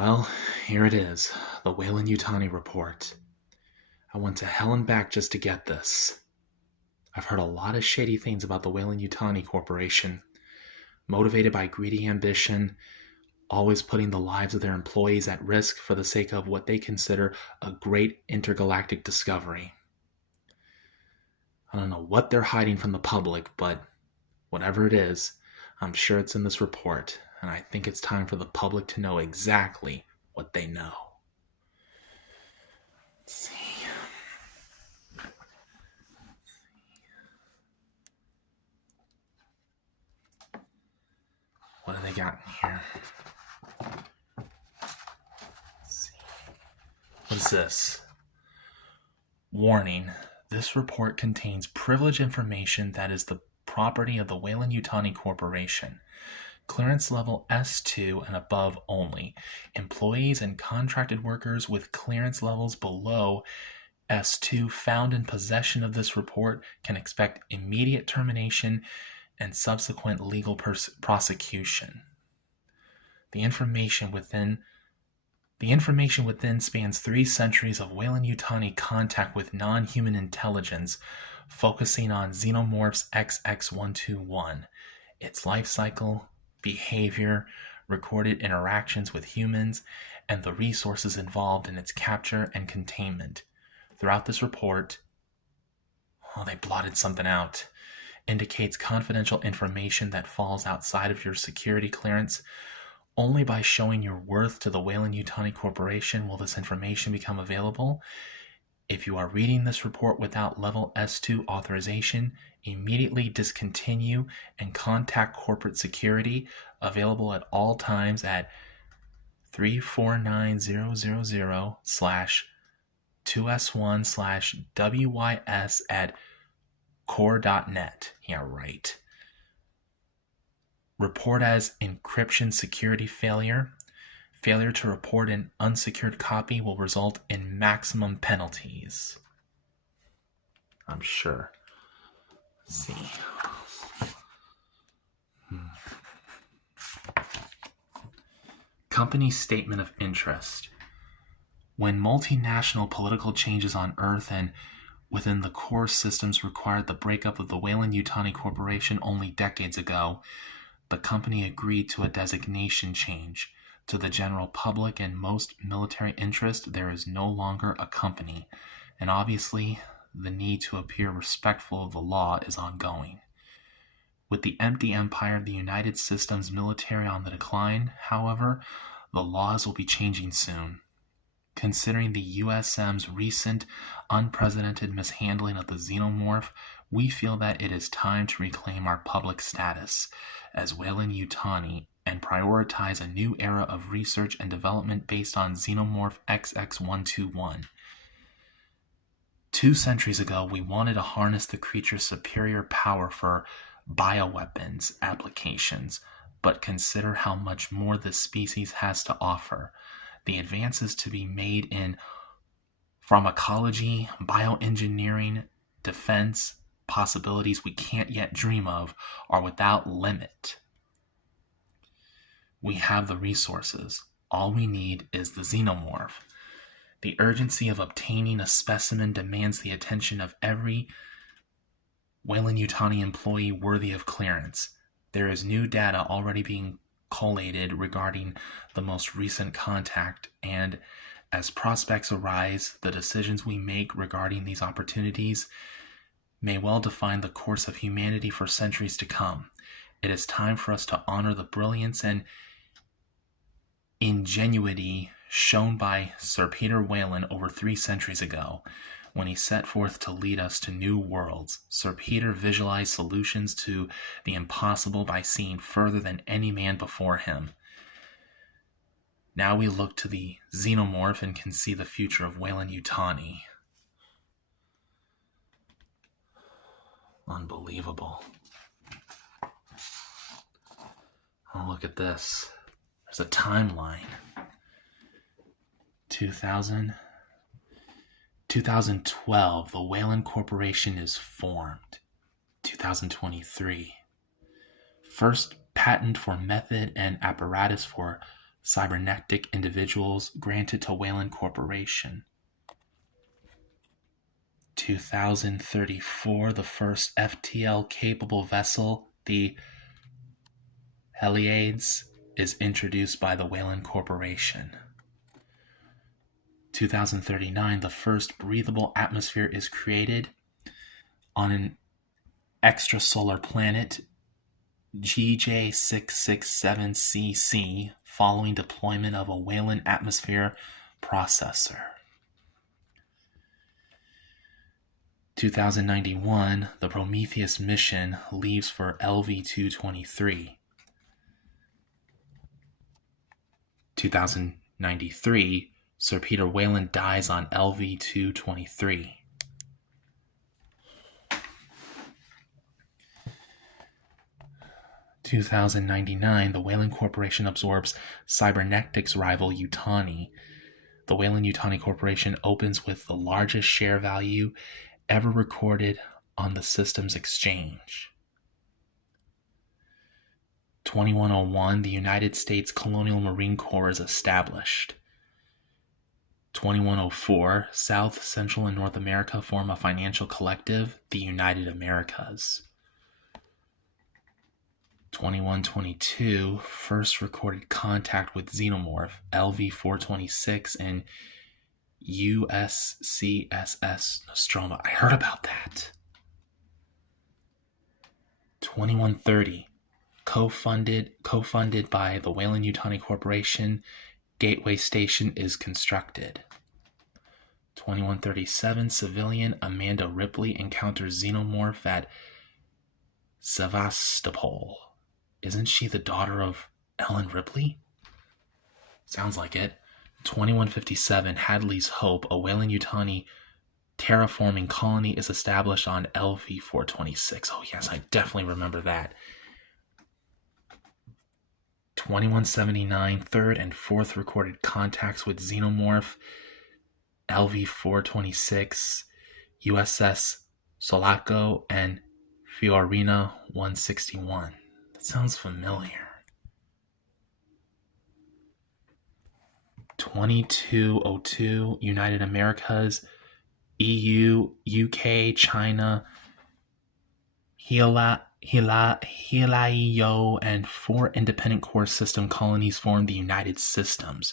Well, here it is, the Weyland Yutani Report. I went to hell and back just to get this. I've heard a lot of shady things about the Weyland Yutani Corporation, motivated by greedy ambition, always putting the lives of their employees at risk for the sake of what they consider a great intergalactic discovery. I don't know what they're hiding from the public, but whatever it is, I'm sure it's in this report, and I think it's time for the public to know exactly what they know. Let's see. What do they got in here? Let's see. What is this? Warning. This report contains privileged information that is the property of the Weyland Yutani Corporation. Clearance level S2 and above only. Employees and contracted workers with clearance levels below S2 found in possession of this report can expect immediate termination and subsequent legal prosecution. The information within spans 3 centuries of Weyland Yutani contact with non-human intelligence, focusing on Xenomorph's XX121, its life cycle, behavior, recorded interactions with humans, and the resources involved in its capture and containment. Throughout this report, they blotted something out, indicates confidential information that falls outside of your security clearance. Only by showing your worth to the Weyland Yutani Corporation will this information become available. If you are reading this report without level S2 authorization, immediately discontinue and contact corporate security, available at all times at 349000/2s1/wys at core.net. Yeah, right. Report as encryption security failure. Failure to report an unsecured copy will result in maximum penalties. I'm sure. Let's see. Company statement of interest. When multinational political changes on Earth and within the core systems required the breakup of the Weyland Yutani Corporation only decades ago, the company agreed to a designation change. To the general public and most military interest, there is no longer a company, and obviously the need to appear respectful of the law is ongoing. With the empty empire of the United Systems military on the decline, however, the laws will be changing soon. Considering the USM's recent unprecedented mishandling of the Xenomorph, we feel that it is time to reclaim our public status as Weyland Yutani and prioritize a new era of research and development based on Xenomorph XX121. 2 centuries ago, we wanted to harness the creature's superior power for bioweapons applications, but consider how much more this species has to offer. The advances to be made in pharmacology, bioengineering, defense, possibilities we can't yet dream of are without limit. We have the resources. All we need is the Xenomorph. The urgency of obtaining a specimen demands the attention of every Weyland Yutani employee worthy of clearance. There is new data already being collated regarding the most recent contact, and as prospects arise, the decisions we make regarding these opportunities may well define the course of humanity for centuries to come. It is time for us to honor the brilliance and ingenuity shown by Sir Peter Weyland over 3 centuries ago, when he set forth to lead us to new worlds. Sir Peter visualized solutions to the impossible by seeing further than any man before him. Now we look to the Xenomorph and can see the future of Weyland Yutani. Unbelievable. Oh, look at this. There's a timeline. 2012, the Weyland Corporation is formed. 2023. First patent for method and apparatus for cybernetic individuals granted to Weyland Corporation. 2034, the first FTL-capable vessel, the Heliades, is introduced by the Weyland Corporation. 2039, the first breathable atmosphere is created on an extrasolar planet, GJ667cc, following deployment of a Weyland atmosphere processor. 2091, the Prometheus mission leaves for LV-223. 2093, Sir Peter Weyland dies on LV-223. 2099, the Weyland Corporation absorbs cybernetics rival Yutani. The Weyland Yutani Corporation opens with the largest share value ever recorded on the system's exchange. 2101, the United States Colonial Marine Corps is established. 2104, South, Central, and North America form a financial collective, the United Americas. 2122, first recorded contact with Xenomorph, LV-426, and USCSS Nostromo. I heard about that. 2130, co-funded by the Weyland Yutani Corporation, Gateway Station is constructed. 2137, civilian Amanda Ripley encounters Xenomorph at Sevastopol. Isn't she the daughter of Ellen Ripley? Sounds like it. 2157, Hadley's Hope, a Weyland Yutani terraforming colony is established on LV-426. Oh yes, I definitely remember that. 2179, third and fourth recorded contacts with Xenomorph, LV-426, USS Sulaco, and Fiorina 161. That sounds familiar. 2202, United Americas, EU, UK, China, Hilaio, and 4 independent core system colonies form the United Systems.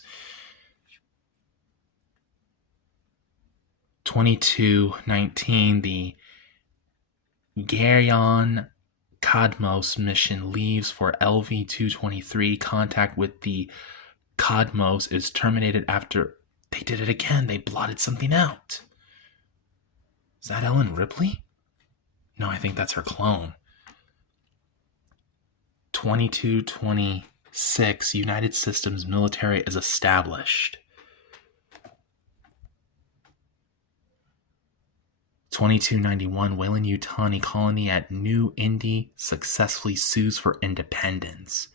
2219, the Geryon Cosmos mission leaves for LV-223. Contact with the Cosmos is terminated after they did it again. They blotted something out. Is that Ellen Ripley? No, I think that's her clone. 2226, United Systems military is established. 2291, Weyland Yutani colony at New Indy successfully sues for independence.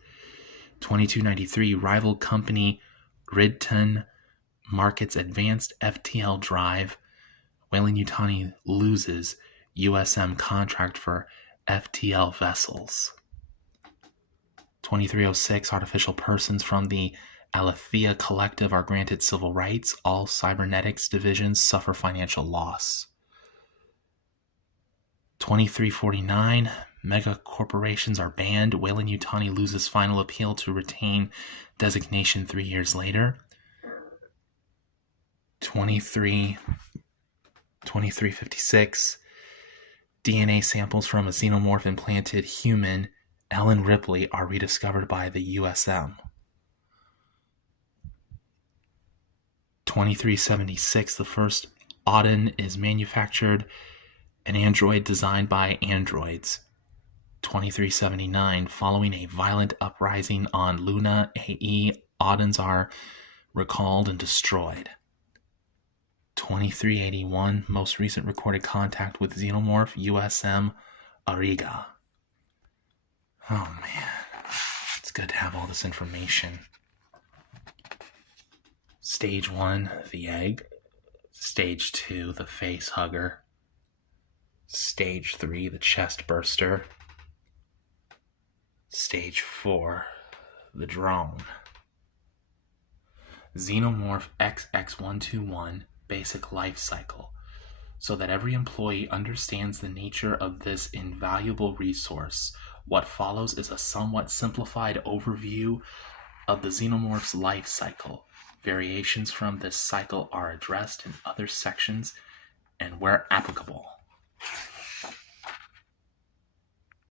2293, rival company Ridton markets advanced FTL drive. Weyland Yutani loses USM contract for FTL vessels. 2306, artificial persons from the Alethea Collective are granted civil rights. All cybernetics divisions suffer financial loss. 2349, mega corporations are banned. Weyland Yutani loses final appeal to retain designation 3 years later. 2356, DNA samples from a xenomorph implanted human, Ellen Ripley, are rediscovered by the USM. 2376, the first Auden is manufactured, an android designed by androids. 2379, following a violent uprising on Luna AE, Audens are recalled and destroyed. 2381, most recent recorded contact with Xenomorph, USM Ariga. Oh man, it's good to have all this information. Stage 1, the egg. Stage 2, the face hugger. Stage 3, the chest burster. Stage 4, the drone. Xenomorph XX121 Basic Life Cycle, so that every employee understands the nature of this invaluable resource. What follows is a somewhat simplified overview of the Xenomorph's life cycle. Variations from this cycle are addressed in other sections and where applicable.